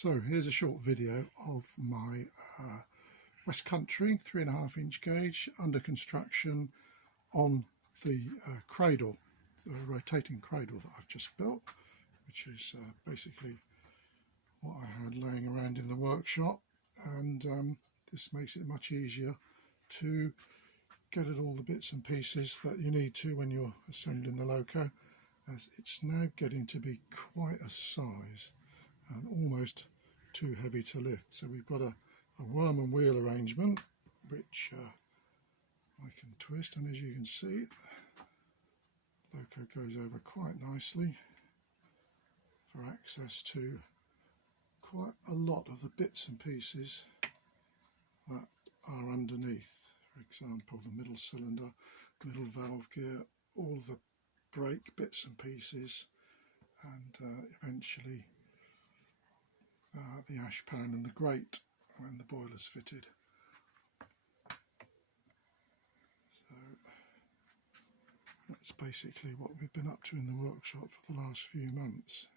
So here's a short video of my West Country 3.5-inch gauge under construction on the cradle, the rotating cradle that I've just built, which is basically what I had laying around in the workshop, and this makes it much easier to get at all the bits and pieces that you need to when you're assembling the loco, as it's now getting to be quite a size and almost too heavy to lift. So we've got a worm and wheel arrangement which I can twist, and as you can see, the loco goes over quite nicely for access to quite a lot of the bits and pieces that are underneath. For example, the middle cylinder, middle valve gear, all the brake bits and pieces, and eventually the ash pan and the grate when the boiler's fitted. So that's basically what we've been up to in the workshop for the last few months.